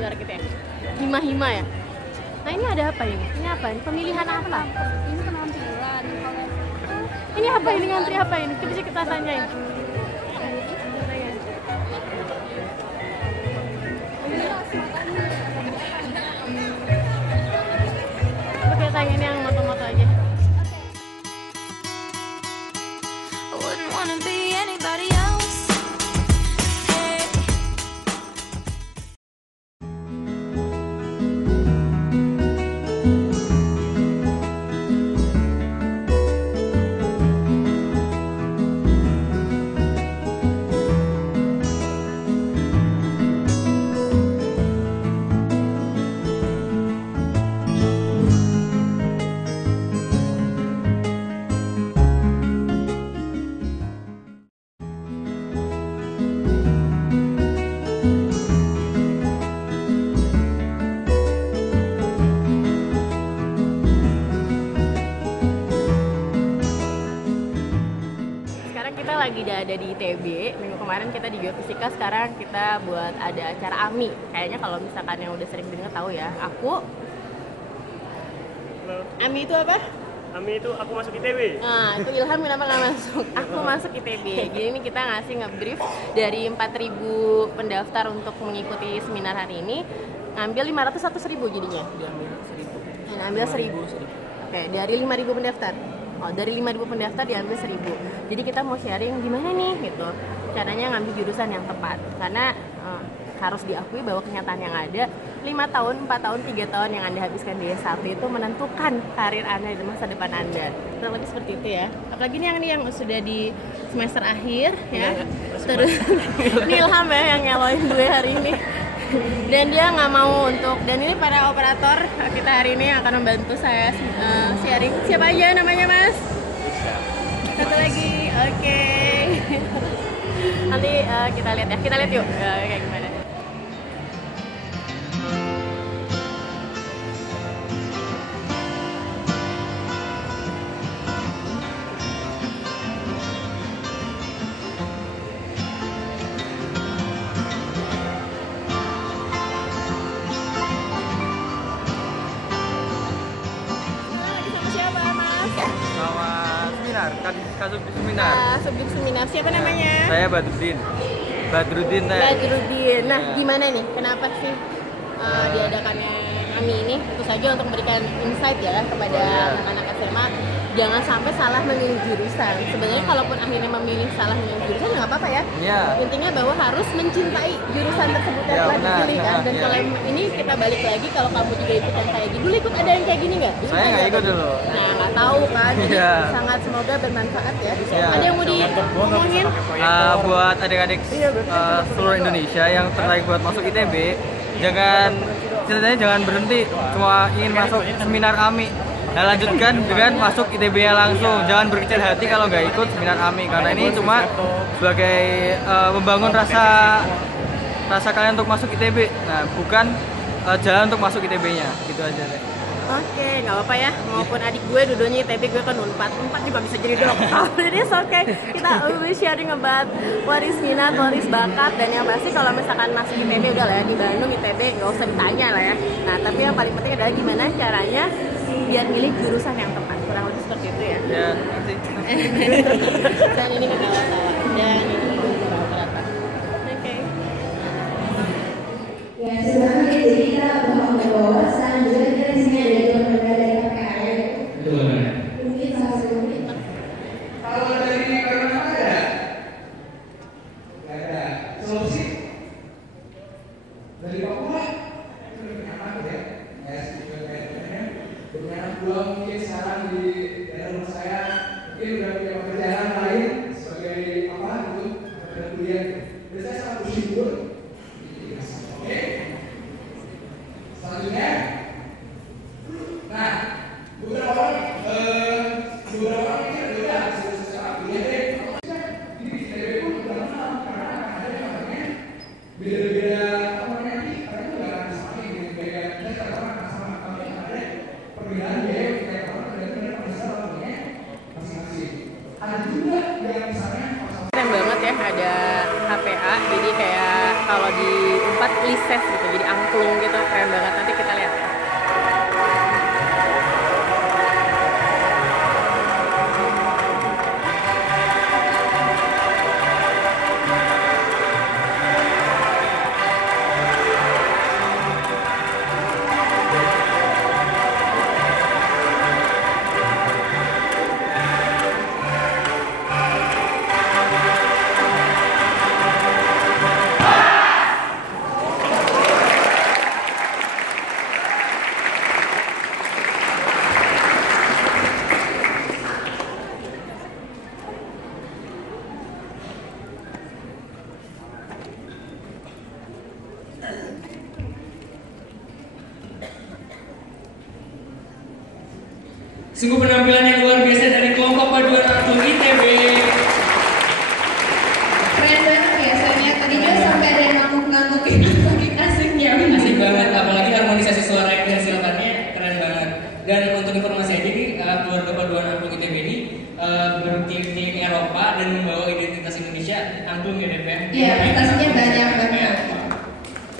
Luar gitu ya. Hima-hima ya. Nah ini ada apa ini? Ini apa? Ini pemilihan apa? Ini penampilan. Ini apa ini ngantri apa ini? Bisa kita tanyain. Coba kita tanyain yang moto-moto aja. I wouldn't wanna be anybody else. Hey. Sekarang kita lagi ada di ITB. Minggu kemarin kita di Geofisika, sekarang kita buat ada acara AMI. Kayaknya kalau misalkan yang udah sering dengar tahu ya. Halo. AMI itu apa? Ami itu aku masuk ITB. Nah, itu Ilham kenapa nggak masuk? Aku masuk ITB. Jadi ini kita ngasih nge-brief dari 4.000 pendaftar untuk mengikuti seminar hari ini. Ngambil 500 atau 1.000 jadinya? Diambil 1000. Ngambil 1.000. Oke, dari 5.000 pendaftar. Oh, dari 5.000 pendaftar diambil 1.000. Jadi kita mau sharing gimana nih gitu. Caranya ngambil jurusan yang tepat. Karena harus diakui bahwa kenyataan yang ada 5 tahun, 4 tahun, 3 tahun yang Anda habiskan di S1 itu menentukan karir Anda dan masa depan Anda. Kurang lebih seperti itu ya. Apalagi nih yang sudah di semester akhir ya. Terus ini Ilham ya yang ngeloin gue hari ini. Dan dia nggak mau untuk, dan ini para operator kita hari ini akan membantu saya sharing. Siapa aja namanya Mas? Satu lagi, oke. Nanti kita lihat ya, kita lihat yuk kayak gimana. Kasub di seminar. Subjek seminar, siapa namanya? Saya Badrudin. Badrudin. Badrudin. Nah, Ya. gimana nih? Kenapa sih diadakannya AMI ini? Tentu saja untuk memberikan insight ya kepada anak-anak SMA. Jangan sampai salah memilih jurusan. Sebenarnya kalaupun akhirnya memilih salah memilih jurusan nggak apa-apa ya. Iya. Intinya bahwa harus mencintai jurusan tersebut yang Ya, telah benar. dipilih kan. Dan Ya. kalau ini kita balik lagi, kalau kamu juga ikutan kayak gini, dulu ikut ada yang kayak gini nggak? Saya nggak ikut dulu. Nah, nggak tahu kan. Jadi Iya. sangat semoga bermanfaat ya. Iya. Ada yang mau diomongin? Buat adik-adik seluruh Indonesia yang tertarik buat masuk ITB, ceritanya jangan berhenti cuma ingin masuk seminar AMI. Nah, lanjutkan dengan masuk ITB-nya langsung. Jangan berkecil hati kalau nggak ikut seminar AMI, karena ini cuma sebagai membangun rasa kalian untuk masuk ITB. Nah, bukan jalan untuk masuk ITB-nya. Gitu aja deh. Oke, nggak apa-apa ya. Maupun adik gue duduknya ITB, gue kan Unpad. Unpad juga bisa jadi dokter. Jadi oke. Kita always sharing about what is minat, what is bakat. Dan yang pasti kalau misalkan masuk ITB udah lah ya. Di Bandung ITB nggak usah ditanya lah ya. Nah, tapi yang paling penting adalah gimana caranya biar milih jurusan yang tepat. Kurang lebih seperti itu ya. Ya, nanti. Dan ini ketawa-tawa. Dan ini rata-rata. Oke. Ya, sebelum itu kita bahwa selanjutnya kita di sini ada dua lembaga dari KKN. Mungkin salah satu mungkin. Kalau dari karena apa ada? Gak ada. Solusi dari Papua itu lebih aman ya. Ya, sebetulnya dengan pulang mungkin sekarang di daerah rumah saya mungkin udah punya pekerjaan lain sebagai apa gitu, ada kuliah. Biasanya sangat bersyukur. Oke. Selanjutnya, nah beberapa orang mikir udah secara kuliah deh. Di ITB pun udah kenal karena ada yang namanya beda-beda apa namanya ini karena itu nggak akan sama ini beda kita setiap orang akan sama tapi ada perbedaan biaya setiap orang tergantung dari penghasilan orangnya masing-masing. Ada juga yang misalnya Keren banget ya, ada HPA, jadi kayak kalau di Unpad lises gitu, jadi angklung Sungguh penampilan yang luar biasa dari kelompok paduan angklung ITB. Keren banget ya, soalnya tadi juga sampai ada yang ngamuk-ngamukin asiknya. Asik banget, apalagi harmonisasi suara yang dihasilkannya keren banget. Dan untuk informasi aja nih, keluarga paduan angklung ITB ini bertim-tim Eropa dan membawa identitas Indonesia angklung ya DP. Iya, prestasinya banyak banget.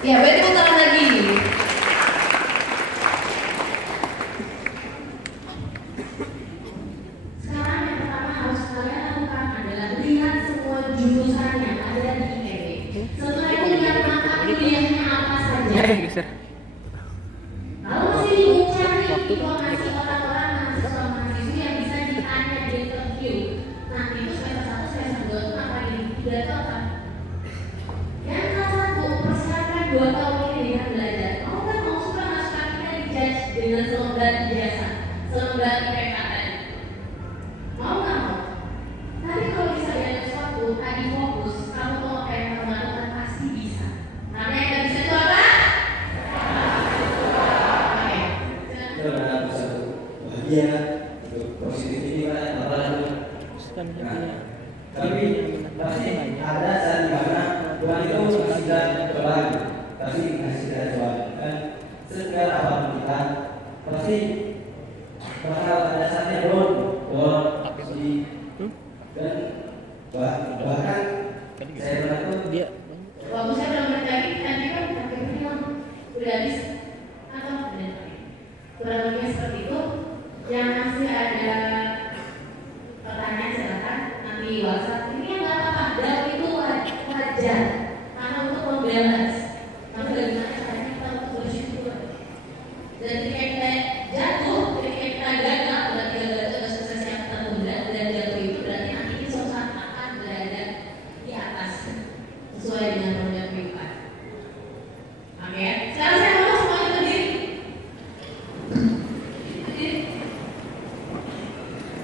Ya, berarti tepuk tangan lagi. Sekarang yang pertama harus kalian lakukan adalah lihat semua jurusan yang ada di ITB. Setelah itu lihat mata kuliahnya apa saja. Lalu masih dicari informasi orang-orang mahasiswa-mahasiswi yang bisa ditanya di interview. Nanti itu semester 1, semester 2 itu ngapain? Tidak tahu kan? Yang kelas 1 persiapkan 2 tahun ini dengan belajar. Mau kan mau suka masukkan kita di judge dengan selembar ijazah, selembar IPK tadi. Mau nggak mau? Tapi kalau bisa belajar sesuatu, tadi fokus, kamu mau apa yang kamu lakukan pasti bisa. Karena yang nggak bisa itu apa? Oke. Itu adalah satu bahagia untuk positif ini kan apalagi. Tapi pasti ada saat dimana Tuhan itu sudah berbagi, pasti ngasih Tuhan kan segala apapun kita pasti bakal ada saatnya down sedih dan bahkan saya pernah tuh dia Waktu saya belum bertanya, nanti kan hampir bilang udah habis atau udah kurang lebih seperti itu. Yang masih ada pertanyaan silakan nanti di WhatsApp. Ini yang nggak apa-apa, dan itu wajar karena untuk membalance. Tapi bagaimana caranya kita untuk bersyukur. Dan ketika kita jatuh, ketika kita gagal, berarti gagal itu adalah sukses yang tertunda. Dan jatuh itu berarti nanti kita suatu saat akan berada di atas sesuai dengan roda kehidupan. Oke, sekarang saya mau semuanya berdiri. Berdiri.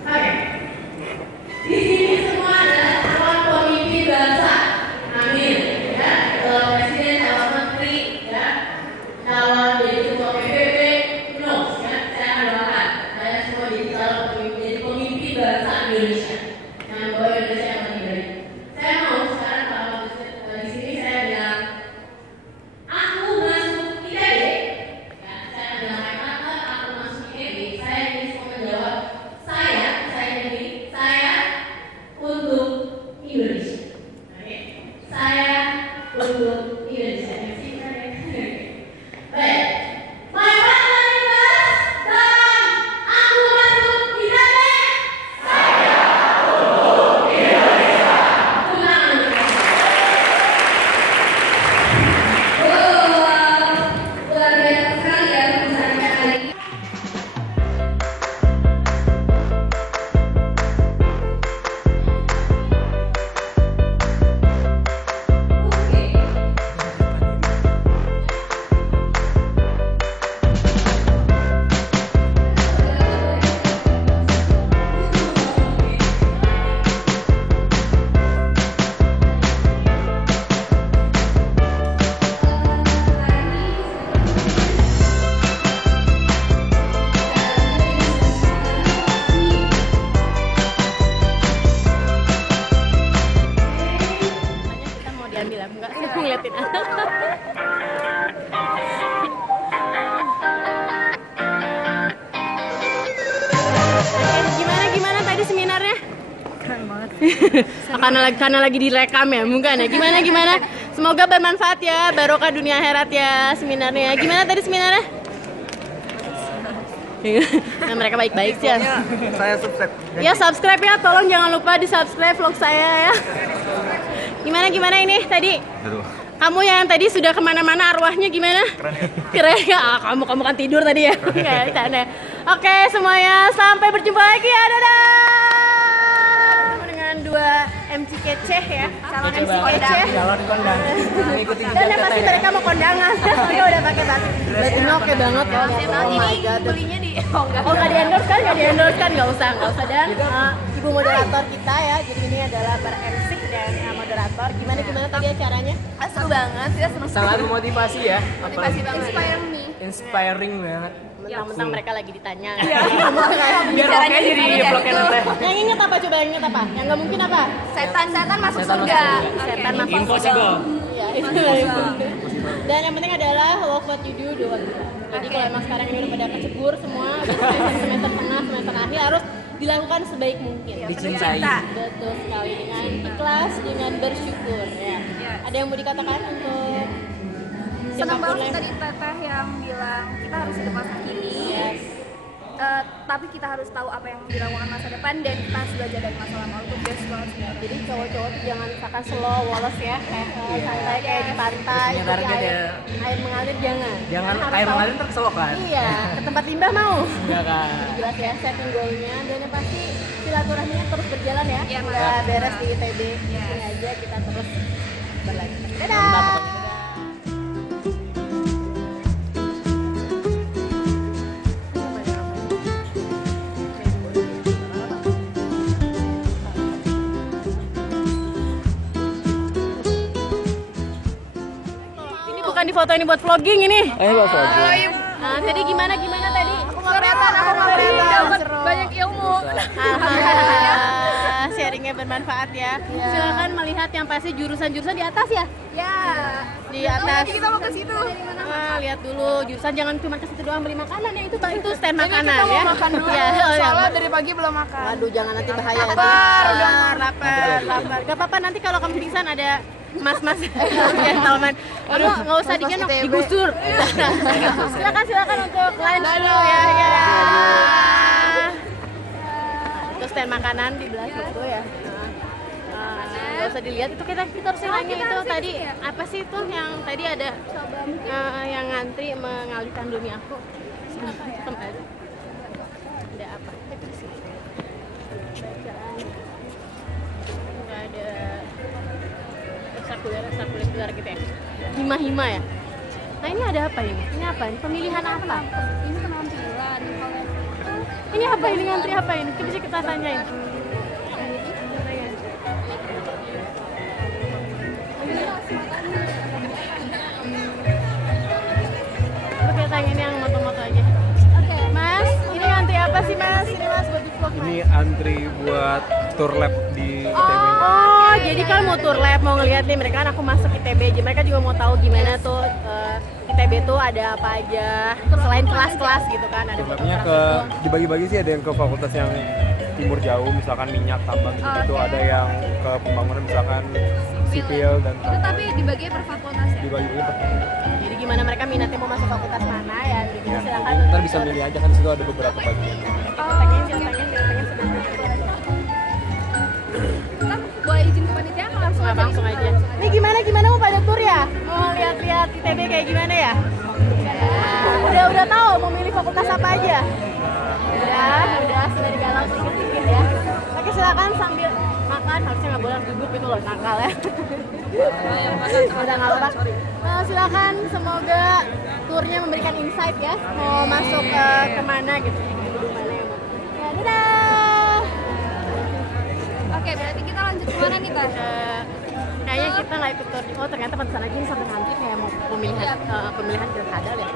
Oke. Di sini semua adalah calon pemimpin bangsa. Amin. Ya, calon presiden, calon menteri, ya, calon jadi ketua PBB. No, ya, saya akan doakan. Saya semua jadi calon pemimpin, jadi pemimpin bangsa Indonesia. Yang membawa Indonesia yang lebih baik. Saya mau sekarang kalau di sini saya bilang aku masuk ITB, ya, saya akan bilang aku masuk ITB. Saya ingin semua menjawab saya ini saya untuk Indonesia. Oke, saya untuk Indonesia. Baik, my family dan aku masuk ITB. Saya untuk Indonesia. Tenang. Luar biasa sekali ya pesannya kali ini. Kita mau diambil apa enggak? Saya mau ngeliatin. Gimana tadi seminarnya? Keren banget. karena lagi direkam ya, bukan ya? Gimana? Semoga bermanfaat ya, barokah dunia akhirat ya seminarnya. Gimana tadi seminarnya? Nah, mereka baik-baik sih ya. Saya subscribe. Ya subscribe ya, tolong jangan lupa di subscribe vlog saya ya. Gimana ini tadi? Kamu yang tadi sudah kemana-mana arwahnya gimana? Keren ya, kamu kan tidur tadi ya. Kayak bercanda. Oke semuanya, sampai berjumpa lagi ya, dadah. Dengan dua MC kece ya, calon MC kece. Calon kondangan. Dan yang pasti mereka mau kondangan. Soalnya udah pakai bajunya oke banget ya. Ini belinya di Nggak di endorse kan, nggak usah. Dan ibu moderator kita ya, jadi ini adalah ber-MC dan moderator. Gimana tadi acaranya? seru banget, kita senang Sangat memotivasi ya. motivasi banget. Inspire me. inspiring banget. Mentang-mentang mereka lagi ditanya. Biar oke jadi blognya nanti. Yang inget apa coba, yang inget apa? Yang nggak mungkin apa? Setan masuk Setan surga. Setan masuk Impossible. Iya, itu dari Dan yang penting adalah love what you do, do what you love. Jadi kalau emang sekarang ini udah pada kecebur semua, semester tengah, semester akhir harus dilakukan sebaik mungkin. Dicintai. Betul sekali, dengan ikhlas, dengan bersyukur ya. Ada yang mau dikatakan untuk Senang siapapun banget yang- tadi teteh yang bilang kita harus hidup masa kini. Yes. Tapi kita harus tahu apa yang dilakukan masa depan dan kita harus belajar dari masa lalu. Itu best banget sih. Jadi cowok-cowok tuh jangan misalkan slow, woles ya, kayak santai kayak di pantai, Punya ikuti target ya. air mengalir jangan. Jangan Harus air tahu- mengalir ntar keselokan. Iya, ke tempat limbah mau. Enggak kan. Jelas ya, setting goalnya dan yang pasti silaturahminya terus berjalan ya. Iya, Nggak Mbak. beres di ITB, Iya. ini aja kita terus berlanjut. Dadah. Ini bukan di foto ini buat vlogging ini. Nah, jadi gimana tadi? Aku nggak kelihatan. Dapat Seru. banyak ilmu. Alhamdulillah, sharingnya bermanfaat ya. Silakan melihat yang pasti jurusan-jurusan di atas ya. Ya. Di atas. Nanti kita mau ke situ. Lihat dulu jurusan, jangan cuma ke situ doang beli makanan ya, itu stand makanan Kita ya. mau makan dulu. Ya, oh, ya. Soalnya dari pagi belum makan. Waduh, jangan nanti bahaya ya. Lapar. Gak apa-apa, nanti kalau kamu pingsan ada mas-mas gentleman. Aduh, nggak usah digendong, digusur. Silakan untuk lunch dulu ya. Itu stand makanan di belah situ ya. Nggak usah dilihat, itu kita harus nanya itu tadi apa sih itu yang tadi ada yang ngantri mengalihkan dunia aku. Kembali. Ada apa? Itu sih. Bacaan. Nggak ada ekstrakurikuler gitu ya. Hima ya. Nah ini ada apa ini? Ini apa? Ini pemilihan apa? Ini penampilan. Ini apa ini, ngantri apa ini? Coba sih kita tanyain. Coba kita tanyain yang moto-moto aja. Oke, Mas, ini ngantri apa sih Mas? Ini Mas buat di vlog Mas. Ini antri buat tour lab di ITB. Oh, jadi kalau mau tour lab, mau ngeliat nih, mereka kan aku masuk ITB, jadi mereka juga mau tahu gimana tuh ITB tuh ada apa aja, selain kelas-kelas gitu kan, ada Labnya ke dibagi-bagi sih, ada yang ke fakultas yang timur jauh, misalkan minyak, tambang gitu, ada yang ke pembangunan misalkan sipil dan Itu tapi dibagi per fakultas ya. dibagi-bagi per Jadi gimana mereka minatnya mau masuk fakultas mana ya, gitu ya. silakan. Ntar bisa milih aja kan, di situ ada beberapa bagian. Tanyain sebenarnya. Kita boleh izin ke panitia atau langsung Nggak, langsung aja. Ini gimana mau pada tour ya? Mau lihat-lihat ITB kayak gimana ya? Udah tahu mau milih fakultas apa aja? Udah sudah digalau sedikit ya. Oke, silakan sambil makan, harusnya nggak boleh duduk itu loh, nakal ya. Udah nggak apa-apa. Silakan, semoga turnya memberikan insight ya. Mau masuk kemana gitu? Gedung mana yang mau? Ya, dadah. Oke, berarti kita lanjut kemana nih, Teh? Kayaknya kita nggak ikut tour. Oh, ternyata pantesan aja ini sampai nanti kayak mau pemilihan pilkada ya.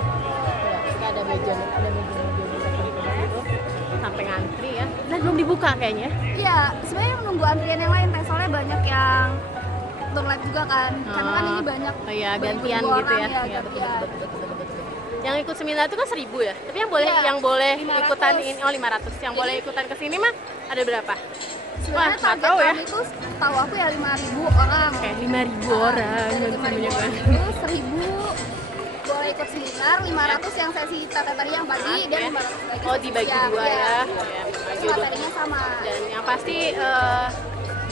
Kita ada meja gitu sampai ngantri ya. Dan belum dibuka kayaknya. Iya, sebenarnya nunggu antrian yang lain, Teh. Soalnya banyak yang tour live juga kan. Karena kan ini banyak. Oh iya, gantian beribu gitu ya. orang, Iya, gantian. betul. Yang ikut seminar itu kan 1.000 ya. Tapi yang boleh 500. ikutan ini 500. Yang boleh ikutan ke sini mah ada berapa? Sebenarnya nggak target tahu ya. kami itu tahu aku ya 5.000 orang. Kayak 5.000 orang yang 5.000 banyak orang banget. itu 1.000 boleh ikut seminar, 500 yang sesi tata tadi yang pagi dan 500 lagi Oh, sesi dibagi siang. dua ya. Iya. Ya, Terus bagi dua. materinya sama. Dan yang pasti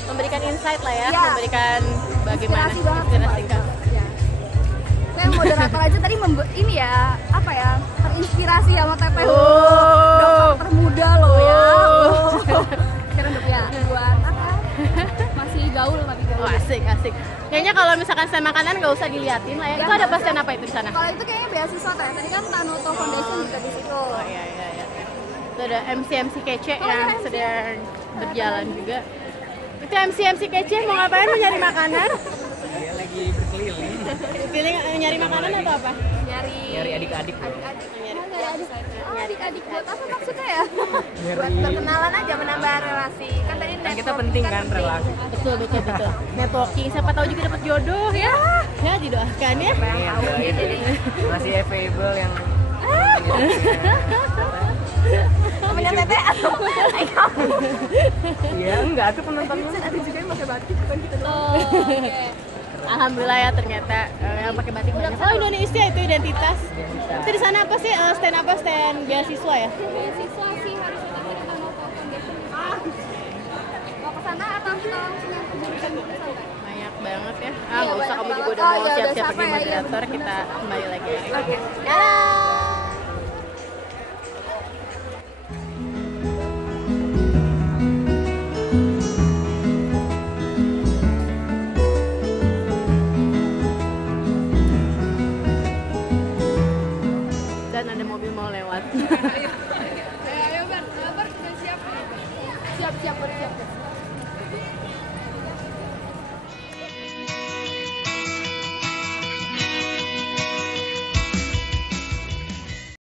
memberikan insight lah ya, Ya. memberikan bagaimana Inspirasi banget. inspirasi Mbak. Ya. Kayak moderator aja tadi ini ya, apa ya, terinspirasi sama TPU. Dokter muda loh ya. Keren dok ya, buat apa? Masih gaul tapi gaul. Oh, asik. Kayaknya kalau misalkan stand makanan nggak usah diliatin lah ya. Itu ada pas stand apa itu di sana? Kalau itu kayaknya beasiswa Teh. Tadi kan Tanoto Foundation juga di situ. Oh iya. Itu ada MC kece yang sedang berjalan juga. Itu MC kece mau ngapain? Mau nyari makanan? Dia lagi bersihin keliling. Pilih nyari makanan atau apa? Nyari adik-adik. Adik-adik buat apa maksudnya ya? Buat berkenalan aja, menambah relasi. Kan tadi Kan kita penting kan relasi. Betul. Networking, siapa tahu juga dapat jodoh ya. Ya didoakan ya. Masih available yang temennya Tete atau kamu? Iya, enggak, aku penonton. Ada juga yang pakai batik bukan kita doang. Alhamdulillah ya ternyata yang pakai batik banyak. Oh Indonesia itu identitas. Itu di sana apa sih stand beasiswa ya? Beasiswa sih harusnya tapi kita mau ke foundation. Mau ke sana atau kita langsung yang kejurusan gitu sampai? Banyak banget ya. Nggak usah, kamu juga udah mau siap-siap jadi moderator. Kita kembali lagi. Oke. Dadah. Dan ada mobil mau lewat.